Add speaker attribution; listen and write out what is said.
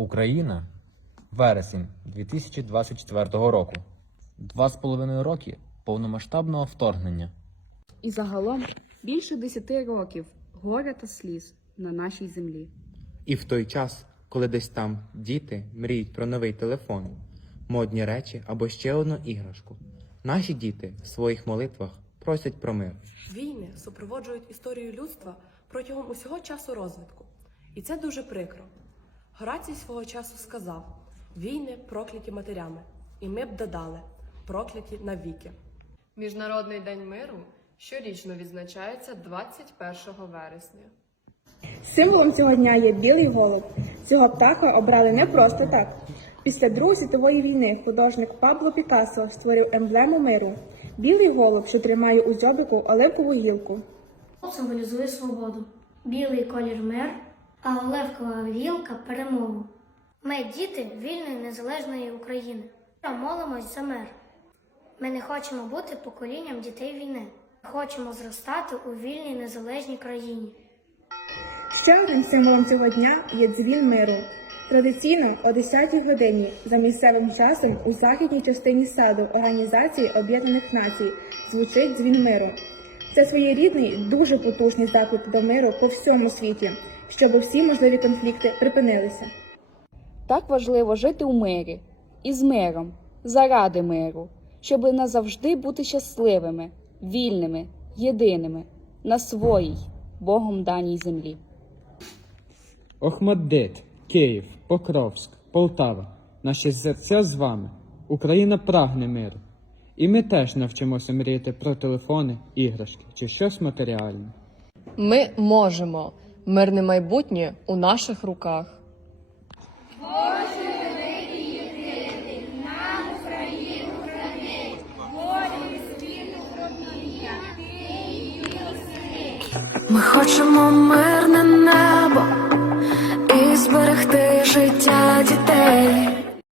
Speaker 1: Україна. Вересень 2024 року. Два з половиною роки повномасштабного вторгнення.
Speaker 2: І загалом більше десяти років горя та сліз на нашій землі.
Speaker 3: І в той час, коли десь там діти мріють про новий телефон, модні речі або ще одну іграшку, наші діти в своїх молитвах просять про мир.
Speaker 4: Війни супроводжують історію людства протягом усього часу розвитку. І це дуже прикро. Горацій свого часу сказав: війни прокляті матерями, і ми б додали прокляті навіки.
Speaker 5: Міжнародний день миру щорічно відзначається 21 вересня.
Speaker 6: Символом цього дня є білий голуб. Цього птаха обрали не просто так. Після Другої світової війни художник Пабло Пікассо створив емблему миру білий голуб, що тримає у дзьобику оливкову гілку.
Speaker 7: символізує свободу. Білий колір мир, а оливкова гілка перемогу. Ми діти вільної незалежної України. Та молимось за мир. Ми не хочемо бути поколінням дітей війни. Ми хочемо зростати у вільній незалежній країні.
Speaker 6: Ще одним символом цього дня є дзвін миру. Традиційно о 10-й годині за місцевим часом у західній частині саду Організації Об'єднаних Націй звучить дзвін миру. Це своєрідний, дуже потужний заклик до миру по всьому світі, щоб всі можливі конфлікти припинилися.
Speaker 2: Так важливо жити у мирі і з миром, заради миру, щоб назавжди бути щасливими, вільними, єдиними на своїй Богом даній землі.
Speaker 8: Охмаддит, Київ, Покровськ, Полтава. Наші серця з вами. Україна прагне миру. І ми теж навчимося мріяти про телефони, іграшки чи щось матеріальне.
Speaker 5: Ми можемо. Мирне майбутнє у наших руках.
Speaker 9: Ми хочемо мирне небо і зберегти життя дітей.